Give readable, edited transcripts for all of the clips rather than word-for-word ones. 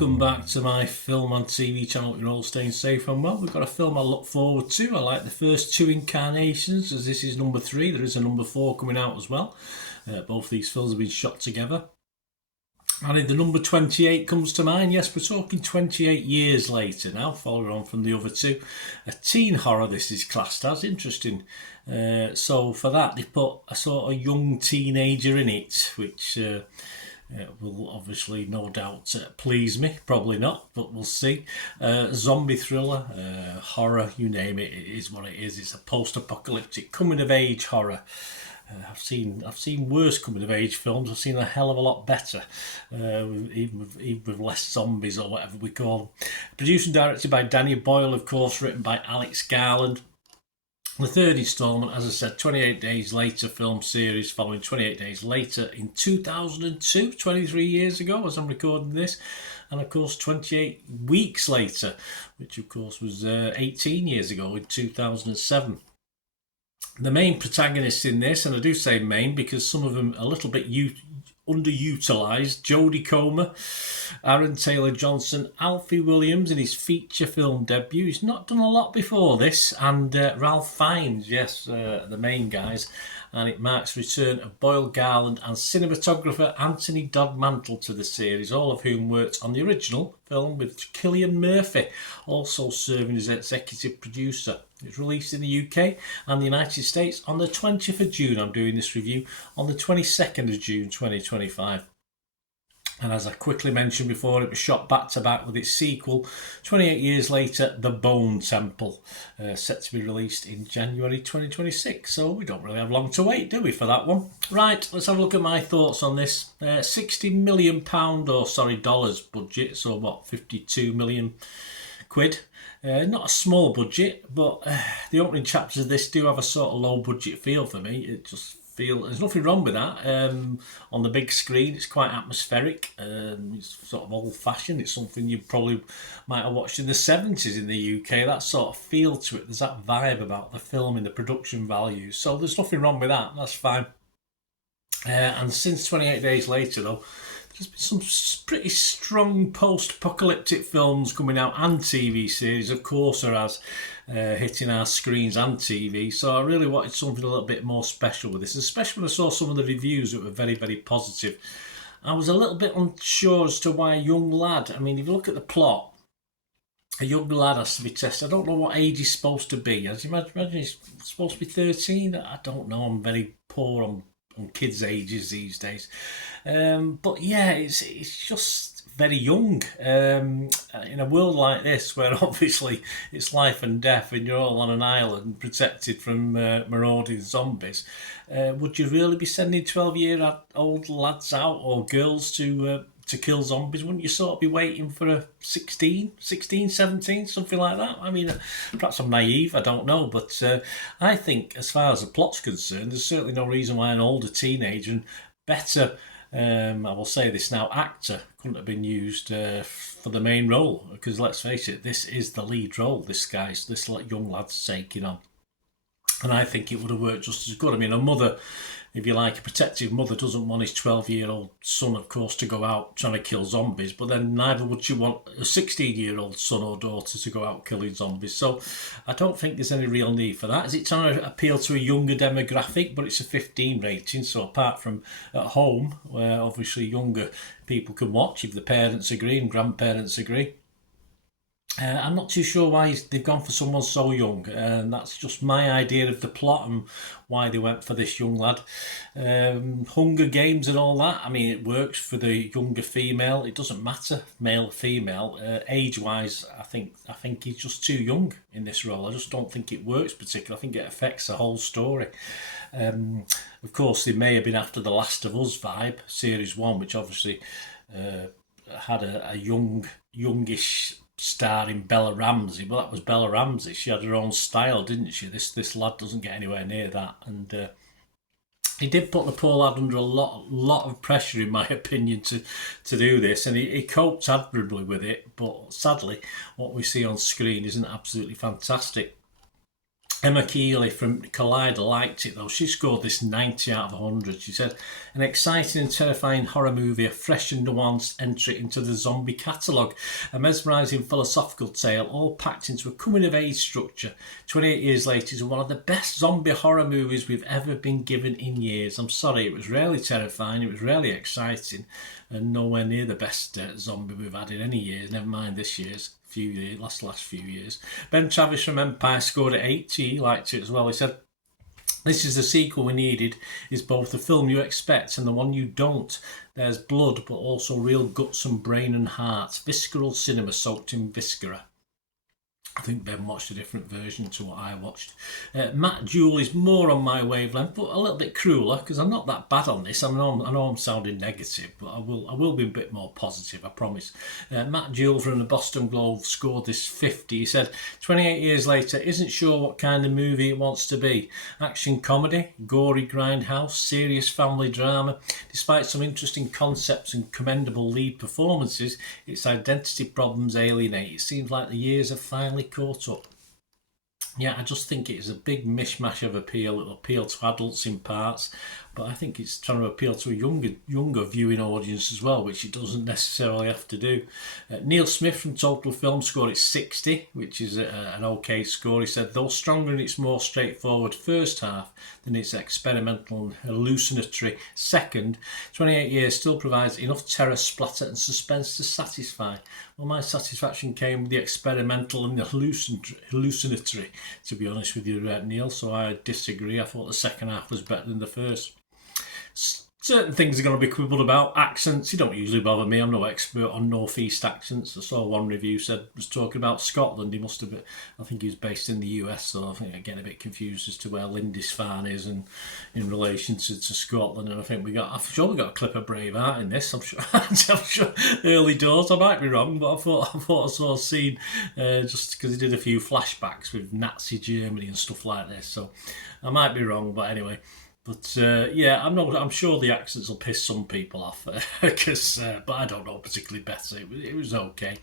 welcome back to my film and TV channel. You're all staying safe and well. We've got a film I look forward to. I like the first two incarnations, as this is number 3. There is a number 4 coming out as well. Both these films have been shot together. And the number 28 comes to mind. Yes, we're talking 28 years later now, following on from the other two. A teen horror this is classed as. Interesting. So for that, they put a sort of young teenager in it, which will obviously no doubt please me. Probably not, but we'll see. Zombie thriller, horror, you name it, it is what it is. It's a post-apocalyptic coming-of-age horror. I've seen worse coming-of-age films. I've seen a hell of a lot better, even with less zombies or whatever we call them. Produced and directed by Danny Boyle, of course, written by Alex Garland. The third instalment, as I said, 28 Days Later film series, following 28 Days Later in 2002, 23 years ago as I'm recording this, and of course 28 Weeks Later, which of course was 18 years ago in 2007. The main protagonists in this, and I do say main because some of them are a little bit underutilised: Jodie Comer, Aaron Taylor-Johnson, Alfie Williams in his feature film debut. He's not done a lot before this, and Ralph Fiennes, yes, the main guys. And it marks the return of Boyle Garland and cinematographer Anthony Dodd Mantle to the series, all of whom worked on the original film with Cillian Murphy, also serving as executive producer. It's released in the UK and the United States on the 20th of June. I'm doing this review on the 22nd of June 2025. And as I quickly mentioned before, it was shot back-to-back with its sequel, 28 years later, The Bone Temple, set to be released in January 2026. So we don't really have long to wait, do we, for that one? Right, let's have a look at my thoughts on this. £60 million, dollars budget, so what, 52 million quid. Not a small budget, but the opening chapters of this do have a sort of low-budget feel for me. It just there's nothing wrong with that. On the big screen, it's quite atmospheric. It's sort of old-fashioned. It's something you probably might have watched in the 70s in the UK. That sort of feel to it. There's that vibe about the film and the production values. So there's nothing wrong with that. That's fine. And since 28 Days Later, though, there's been some pretty strong post-apocalyptic films coming out and TV series, of course, there has, hitting our screens and TV. So I really wanted something a little bit more special with this, especially when I saw some of the reviews that were very, very positive. I was a little bit unsure as to why a young lad, I mean, if you look at the plot, a young lad has to be tested. I don't know what age he's supposed to be. As you imagine he's supposed to be 13? I don't know. I'm very poor on kids' ages these days. But yeah, it's just very young. In a world like this, where obviously it's life and death and you're all on an island protected from marauding zombies, would you really be sending 12-year-old lads out or girls to kill zombies? Wouldn't you sort of be waiting for a 16, 17, something like that? I mean, perhaps I'm naive, I don't know, but I think as far as the plot's concerned, there's certainly no reason why an older teenager and better, I will say this now, actor couldn't have been used for the main role, because let's face it, this is the lead role this young lad's taking on. And I think it would have worked just as good. I mean, a mother, if you like, a protective mother doesn't want his 12-year-old son, of course, to go out trying to kill zombies, but then neither would she want a 16-year-old son or daughter to go out killing zombies. So I don't think there's any real need for that. Is it trying to appeal to a younger demographic? But it's a 15 rating, so apart from at home, where obviously younger people can watch if the parents agree and grandparents agree, I'm not too sure why they've gone for someone so young, and that's just my idea of the plot and why they went for this young lad. Hunger Games and all that, I mean, it works for the younger female. It doesn't matter, male or female. Age-wise, I think he's just too young in this role. I just don't think it works particularly. I think it affects the whole story. Of course, they may have been after the Last of Us vibe, Series 1, which obviously had a youngish starring Bella Ramsey. Well, that was Bella Ramsey. She had her own style, didn't she? This lad doesn't get anywhere near that. And he did put the poor lad under a lot of pressure, in my opinion, to do this. And he coped admirably with it. But sadly, what we see on screen isn't absolutely fantastic. Emma Keeley from Collider liked it though. She scored this 90 out of 100. She said, an exciting and terrifying horror movie, a fresh and nuanced entry into the zombie catalogue, a mesmerising philosophical tale, all packed into a coming-of-age structure. 28 years later is one of the best zombie horror movies we've ever been given in years. I'm sorry, it was really terrifying, it was really exciting, and nowhere near the best zombie we've had in any years, never mind this year's. Last few years. Ben Travis from Empire scored at 80. He liked it as well. He said, this is the sequel we needed. Is both the film you expect and the one you don't. There's blood, but also real guts and brain and heart. Visceral cinema soaked in viscera. I think Ben watched a different version to what I watched. Matt Jewell is more on my wavelength, but a little bit crueler because I'm not that bad on this. I know I'm sounding negative, but I will be a bit more positive, I promise. Matt Jewell from the Boston Globe scored this 50. He said, 28 years later, isn't sure what kind of movie it wants to be. Action comedy, gory grindhouse, serious family drama. Despite some interesting concepts and commendable lead performances, its identity problems alienate. It seems like the years have finally caught up. Yeah, I just think it's a big mishmash of appeal. It'll appeal to adults in parts, but I think it's trying to appeal to a younger viewing audience as well, which it doesn't necessarily have to do. Neil Smith from Total Film scored it 60, which is an okay score. He said, though stronger in its more straightforward first half than its experimental and hallucinatory second, 28 years still provides enough terror, splatter and suspense to satisfy. Well, my satisfaction came with the experimental and the hallucinatory, to be honest with you, Neil, so I disagree. I thought the second half was better than the first. Certain things are going to be quibbled about. Accents, you don't usually bother me. I'm no expert on North East accents. I saw one review was talking about Scotland. He must have been, I think he was based in the US, so I think I get a bit confused as to where Lindisfarne is and in relation to Scotland. And I think I'm sure we got a clip of Braveheart in this. I'm sure early doors. I might be wrong, but I thought I saw a scene just because he did a few flashbacks with Nazi Germany and stuff like this. So I might be wrong, but anyway. But yeah, I'm sure the accents will piss some people off, but I don't know particularly better. It was okay.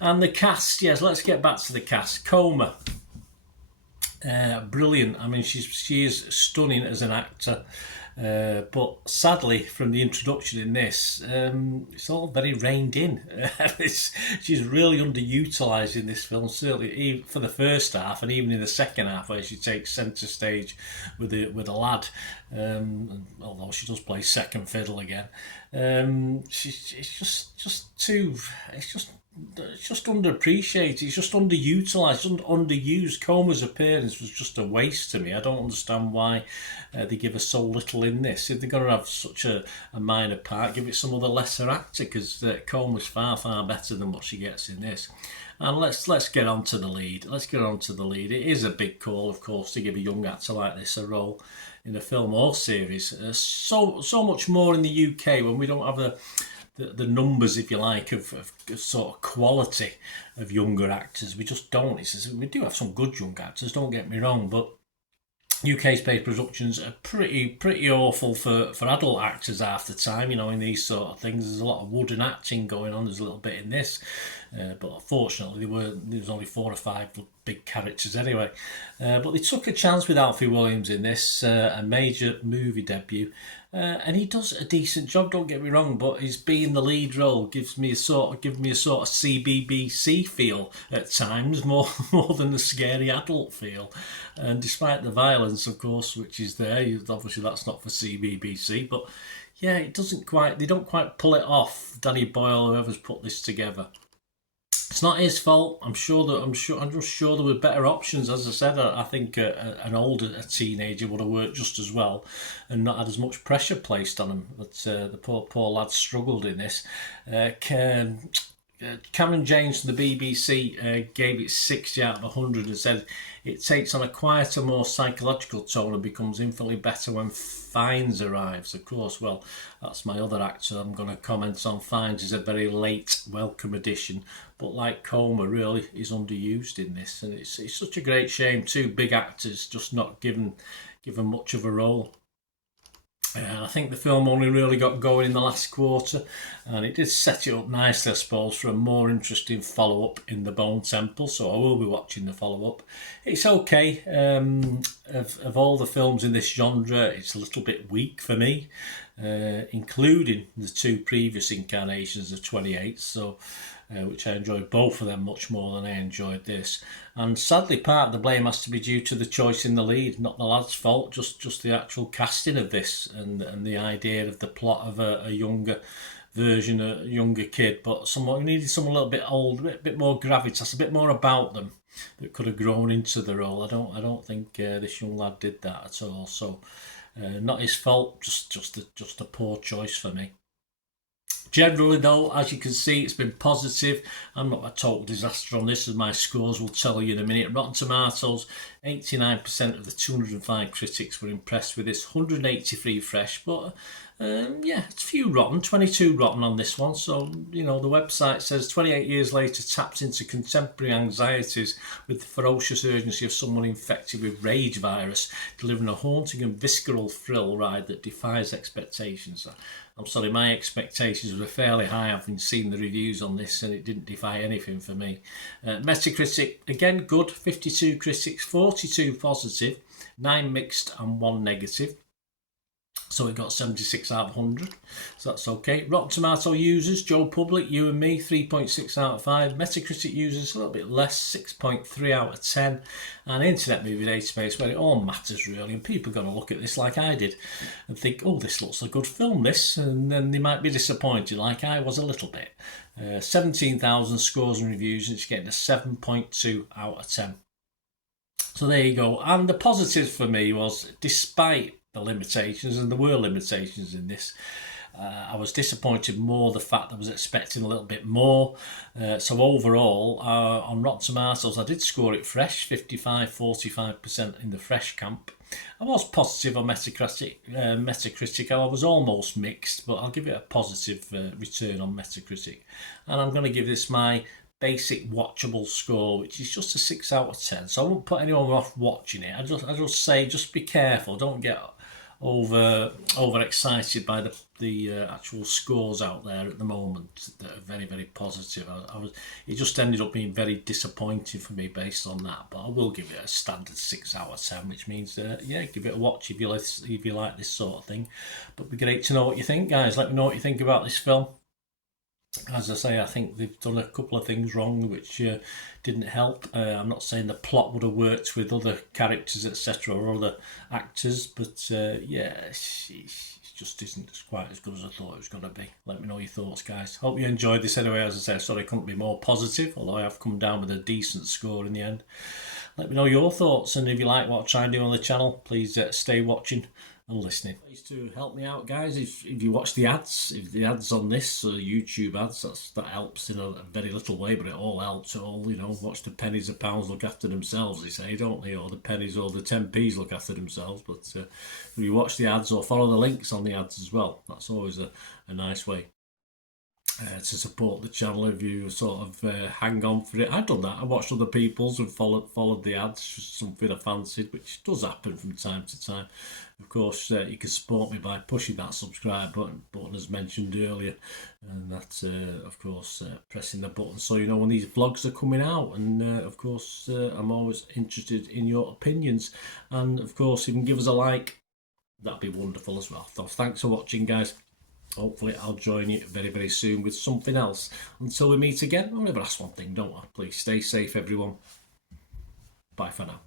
And the cast, yes, let's get back to the cast. Coma, brilliant. I mean, she is stunning as an actor. But sadly, from the introduction in this, it's all very reined in. She's really underutilised in this film, certainly for the first half, and even in the second half, where she takes centre stage with a lad. Although she does play second fiddle again, it's just too. It's just underappreciated. It's just underutilised, underused. Coma's appearance was just a waste to me. I don't understand why they give her so little in this. If they're going to have such a minor part, give it some other lesser actor, because Coma's far better than what she gets in this. And let's get on to the lead. It is a big call, of course, to give a young actor like this a role in a film or series. So much more in the UK when we don't have the numbers, if you like, of sort of quality of younger actors. We just don't. We do have some good young actors, don't get me wrong, but UK's paid productions are pretty awful for adult actors half the time, in these sort of things. There's a lot of wooden acting going on. There's a little bit in this, but fortunately there was only 4 or 5 big characters anyway. But they took a chance with Alfie Williams in this, a major movie debut. And he does a decent job, don't get me wrong, but his being the lead role gives me a sort of CBBC feel at times, more than the scary adult feel. And despite the violence, of course, which is there, obviously that's not for CBBC, but yeah, they don't quite pull it off. Danny Boyle, whoever's put this together. It's not his fault. I'm just sure there were better options. As I said, I think an older teenager would have worked just as well and not had as much pressure placed on him. But the poor lad struggled in this. Cameron James from the BBC gave it 60 out of 100 and said it takes on a quieter, more psychological tone and becomes infinitely better when Fiennes arrives. Of course, well, that's my other actor I'm going to comment on. Fiennes is a very late, welcome addition, but like Coma, really is underused in this, and it's such a great shame. 2 big actors just not given much of a role. I think the film only really got going in the last quarter, and it did set it up nicely, I suppose, for a more interesting follow-up in The Bone Temple, so I will be watching the follow-up. It's okay. Of all the films in this genre, it's a little bit weak for me, including the two previous incarnations of 28, so which I enjoyed both of them much more than I enjoyed this. And sadly, part of the blame has to be due to the choice in the lead, not the lad's fault, just the actual casting of this and the idea of the plot of a younger version, a younger kid, but someone we needed someone a little bit older, a bit more gravitas, a bit more about them that could have grown into the role. I don't think this young lad did that at all. So not his fault, just a poor choice for me. Generally, though, as you can see, it's been positive. I'm not a total disaster on this, as my scores will tell you in a minute. Rotten Tomatoes, 89% of the 205 critics were impressed with this, 183 fresh, but yeah, it's a few rotten, 22 rotten on this one. So, you know, the website says 28 years later taps into contemporary anxieties with the ferocious urgency of someone infected with rage virus, delivering a haunting and visceral thrill ride that defies expectations. I'm sorry, my expectations were fairly high having seen the reviews on this, and it didn't defy anything for me. Metacritic, again, good, 52 critics, 42 positive, 9 mixed and 1 negative. So it got 76 out of 100, so that's okay. Rotten Tomato users, Joe Public, you and me, 3.6 out of 5. Metacritic users, a little bit less, 6.3 out of 10. And Internet Movie Database, where it all matters really, and people are going to look at this like I did and think, oh, this looks a good film, this, and then they might be disappointed, like I was a little bit. 17,000 scores and reviews, and it's getting a 7.2 out of 10. So there you go. And the positive for me was, despite the limitations, and there were limitations in this, I was disappointed more the fact that I was expecting a little bit more. So overall, on Rotten Tomatoes, I did score it fresh, 45% in the fresh camp. I was positive on Metacritic. I was almost mixed, but I'll give it a positive return on Metacritic. And I'm going to give this my basic watchable score, which is just a 6 out of 10. So I won't put anyone off watching it. I just say, just be careful. Don't get over excited by the actual scores out there at the moment that are very, very positive. It just ended up being very disappointing for me based on that. But I will give it a standard 6 out of 10, which means yeah, give it a watch if you like this sort of thing. But it'd be great to know what you think, guys. Let me know what you think about this film. As I say, I think they've done a couple of things wrong which didn't help. I'm not saying the plot would have worked with other characters, etc., or other actors, but yeah, it just isn't quite as good as I thought it was going to be. Let me know your thoughts, guys. Hope you enjoyed this anyway. As I say, sorry I couldn't be more positive, although I have come down with a decent score in the end. Let me know your thoughts, and if you like what I try and do on the channel, please stay watching and listening. Please to help me out, guys. If you watch the ads, if the ads on this, YouTube ads, that helps in a very little way, but it all helps. It all, you know, watch the pennies and pounds look after themselves, they say, don't they? Or the pennies or the 10p's look after themselves. But if you watch the ads or follow the links on the ads as well, that's always a nice way to support the channel. If you sort of hang on for it. I've done that. I watched other people's and followed the ads, just something I fancied, which does happen from time to time. Of course, you can support me by pushing that subscribe button as mentioned earlier, and that's of course pressing the button so you know when these vlogs are coming out. And of course, I'm always interested in your opinions, and of course, if you can give us a like, that'd be wonderful as well. So thanks for watching, guys. Hopefully I'll join you very, very soon with something else. Until we meet again, I'll never ask one thing, don't I? Please stay safe, everyone. Bye for now.